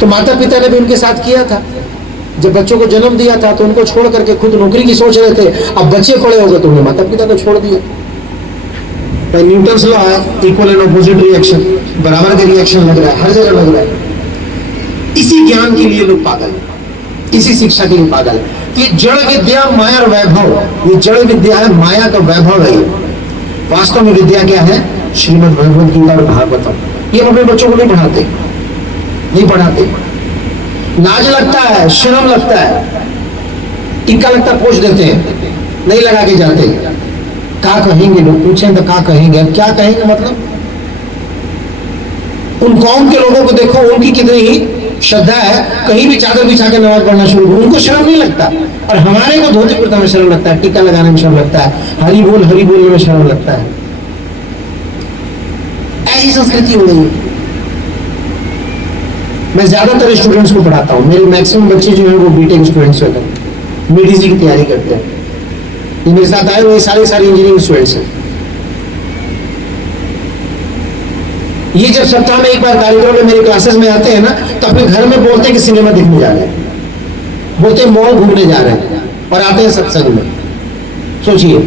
तो माता पिता ने भी उनके साथ किया था। जब बच्चों को जन्म दिया था तो उनको छोड़ करके खुद नौकरी की सोच रहे थे, अब बच्चे पड़े हो गए तो उन्हें माता पिता को छोड़ दिया। न्यूटन्स लॉ है, इक्वल एंड ऑपोजिट रिएक्शन, बराबर का रिएक्शन लग रहा है, हर जगह लग रहा है। इसी ज्ञान के लिए लोग पागल है, इसी शिक्षा के लिए पागल है। ये जड़ विद्या माया और वैभव, ये जड़ विद्या है, माया का वैभव है। वास्तव में विद्या क्या है? श्रीमद् भगवद गीता और भागवतम। ये अपने बच्चों को नहीं पढ़ाते, नहीं पढ़ाते। लाज लगता है, शर्म लगता है, टिक्का लगता पोछ देते हैं, नहीं लगा के जाते। क्या कहेंगे लोग? पूछें तो क्या कहेंगे? अब क्या कहेंगे मतलब? उन कौम के लोगों को देखो, उनकी कितनी ही श्रद्धा है, कहीं भी चादर बिछा के नमाज पढ़ना शुरू करो, उनको शर्म नहीं लगता। और हमारे को धोती कुर्ता में शर्म लगता है, टीका लगाने में शर्म लगता है, हरि बोलने में शर्म लगता है। ऐसी संस्कृति हो गई है। मैं ज्यादातर स्टूडेंट्स को पढ़ाता हूँ, मेरे मैक्सिमम बच्चे जो हैं वो बीटेक स्टूडेंट्स होते हैं, मेडिसिन की तैयारी करते हैं। ये मेरे साथ आए हुए सारे इंजीनियरिंग स्टूडेंट्स हैं। ये जब सप्ताह में एक बार कार्यक्रम में मेरे क्लासेस में आते हैं ना, तो अपने घर में बोलते हैं कि सिनेमा देखने जा रहे हैं, बोलते हैं मॉल घूमने जा रहे हैं, और आते हैं सत्संग में। सोचिए,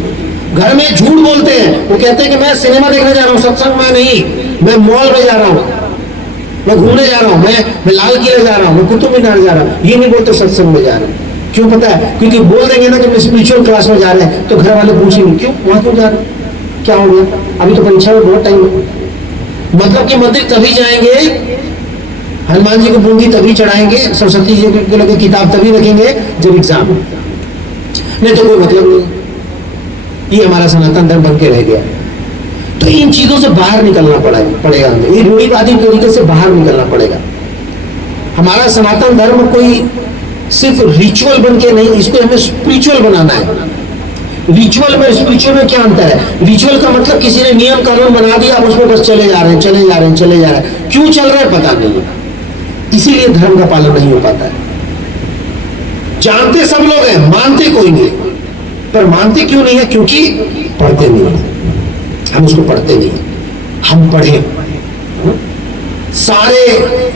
घर में झूठ बोलते हैं, वो कहते हैं कि मैं सिनेमा देखने जा रहा हूँ, सत्संग में नहीं, मैं मॉल में जा रहा हूँ, मैं घूमने जा रहा हूँ, मैं लाल किले जा रहा हूँ, मैं कुतुब मीनार जा रहा हूँ। ये नहीं बोलते सत्संग में जा रहे हैं। क्यों पता है? क्योंकि बोल देंगे ना कि स्पिरिचुअल क्लास में जा रहे हैं, तो घर वाले पूछेंगे क्यों, वहां क्यों जा रहे हैं, क्या हो गया, अभी तो परीक्षा में बहुत टाइम है। मतलब कि मंदिर तभी जाएंगे, हनुमान जी को बूंदी तभी चढ़ाएंगे, सरस्वती जी के लोग किताब तभी रखेंगे जब एग्जाम, नहीं तो कोई मतलब नहीं। ये हमारा सनातन धर्म बन के रह गया। तो इन चीजों से बाहर निकलना पड़ेगा हमें, ये रूढ़िवादी तरीके से बाहर निकलना पड़ेगा। हमारा सनातन धर्म कोई सिर्फ रिचुअल बन के नहीं, इसको हमें स्पिरिचुअल बनाना है। रिचुअल में स्पिरिचुअल में क्या अंतर है? रिचुअल का मतलब किसी ने नियम कानून बना दिया, आप उसमें बस चले जा रहे हैं, चले जा रहे हैं, चले जा रहे हैं। क्यों चल रहा है पता नहीं है, इसीलिए धर्म का पालन नहीं हो पाता है। जानते सब लोग हैं, मानते कोई नहीं, पर मानते क्यों नहीं है? क्योंकि पढ़ते नहीं है। हम उसको पढ़ते नहीं, हम पढ़े। सारे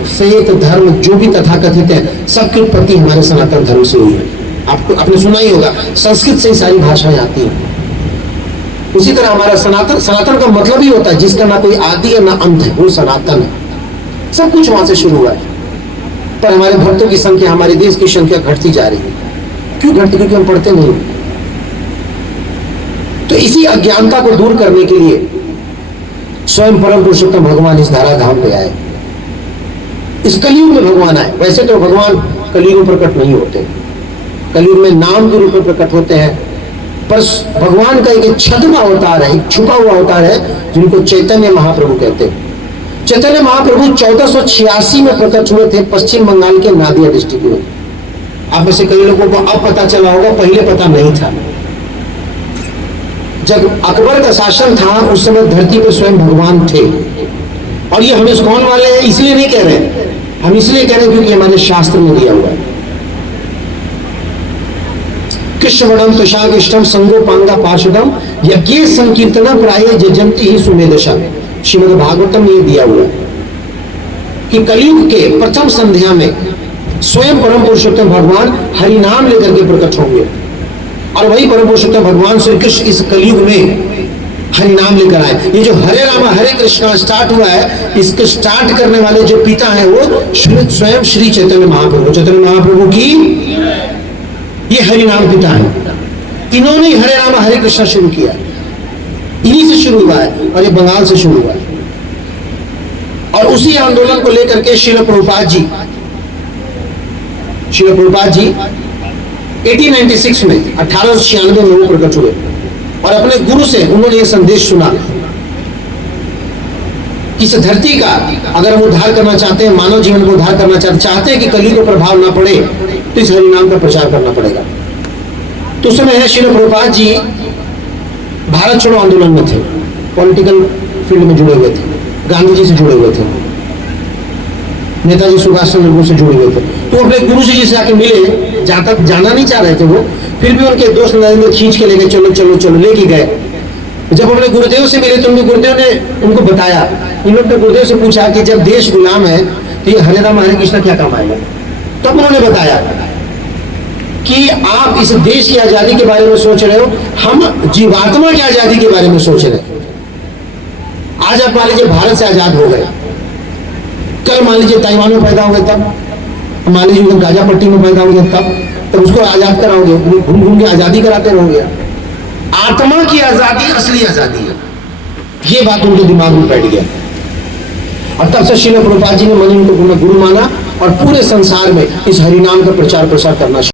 संयुक्त धर्म जो भी तथाकथित है, सबकी उत्पत्ति हमारे सनातन धर्म से हुई है। आपको आपने सुना ही होगा, संस्कृत से ही सारी भाषाएं आती हैं। उसी तरह हमारा सनातन का मतलब ही होता है जिसका ना कोई आदि है ना अंत है, वो सनातन है। सब कुछ वहां से शुरू हुआ है। पर हमारे भक्तों की संख्या, हमारे देश की संख्या घटती जा रही है। क्यों घटती? क्योंकि हम पढ़ते नहीं। तो इसी अज्ञानता को दूर करने के लिए स्वयं परम पुरुषोत्तम भगवान इस धरा धाम में आए, इस कलयुग में भगवान आए। वैसे तो भगवान कलयुग में प्रकट नहीं होते, कलयुग में नाम के रूप में प्रकट होते हैं, पर भगवान का एक छद्म अवतार है, एक छुपा हुआ अवतार है, जिनको चैतन्य महाप्रभु कहते हैं। चैतन्य महाप्रभु 1486 में प्रकट हुए थे, पश्चिम बंगाल के नादिया डिस्ट्रिक्ट में। आप में से कई लोगों को अब पता चला होगा, पहले पता नहीं था। जब अकबर का शासन था, उस समय धरती पर स्वयं भगवान थे। और ये हम इस्कॉन वाले हैं इसलिए नहीं कह रहे, हम इसलिए कह रहे हैं क्योंकि हमारे शास्त्र में दिया हुआ है। कृष्णवणम तुषागिष्टम संगोपांगा पार्षदम यज्ञ संकीर्तन प्राय जजंती ही सुमेधशा। श्रीमद् भागवतम ये दिया हुआ है कि कलयुग के प्रथम संध्या में स्वयं परम पुरुषोत्तम भगवान हरि नाम लेकर के प्रकट होंगे। और वही परम पुरुषोत्तम भगवान श्री कृष्ण इस कलयुग में हरि नाम लेकर आए। ये जो हरे रामा हरे कृष्णा स्टार्ट हुआ है, इसके स्टार्ट करने वाले जो पिता हैं वो स्वयं श्री चैतन्य महाप्रभु, चैतन्य महाप्रभु की ये हरि नाम पिता है। इन्होंने हरे रामा हरे कृष्णा शुरू किया, इन्हीं से शुरू हुआ है, और ये बंगाल से शुरू हुआ है। और उसी आंदोलन को लेकर के श्रील प्रभुपाद जी 1896 में 1896 में वो प्रकट हुए और अपने गुरु से उन्होंने ये संदेश सुना कि इस धरती का अगर हम उद्धार करना चाहते हैं, मानव जीवन को उद्धार करना चाहते हैं कि कलयुग का प्रभाव ना पड़े, तो इस हरि नाम का प्रचार करना पड़ेगा। तो उस समय श्रील प्रभुपाद जी भारत छोड़ो आंदोलन में थे, पॉलिटिकल फील्ड में जुड़े हुए थे, गांधी जी से जुड़े हुए थे, नेताजी सुभाष चंद्र बोस से जुड़े हुए थे। तो अपने गुरु जी से आके मिले, जहां तक जाना नहीं चाह रहे थे वो, फिर भी उनके दोस्त नरेंद्र खींच के लेके चलो चलो चलो लेके गए। जब अपने गुरुदेव से मिले तो उनके गुरुदेव ने उनको बताया, इन लोग ने गुरुदेव से पूछा कि जब देश गुलाम है तो ये हरे राम हरे कृष्ण क्या काम आएगा? तब उन्होंने बताया कि आप इस देश की आजादी के बारे में सोच रहे हो, हम जीवात्मा की आजादी के बारे में सोच रहे हैं। आज आप मान लीजिए भारत से आजाद हो गए, कल मान लीजिए ताइवान में पैदा हो गए, तब मान लीजिए उधर गाजा पट्टी में पैदा हो गए, तब उसको आजाद कराओगे, घूम घूम के आजादी कराते रहोगे। आत्मा की आजादी असली आजादी है, ये बात उनके दिमाग में बैठ गया। और तब से श्रील प्रभुपाद जी ने उनको गुरु माना और पूरे संसार में इस हरिनाम का प्रचार प्रसार करना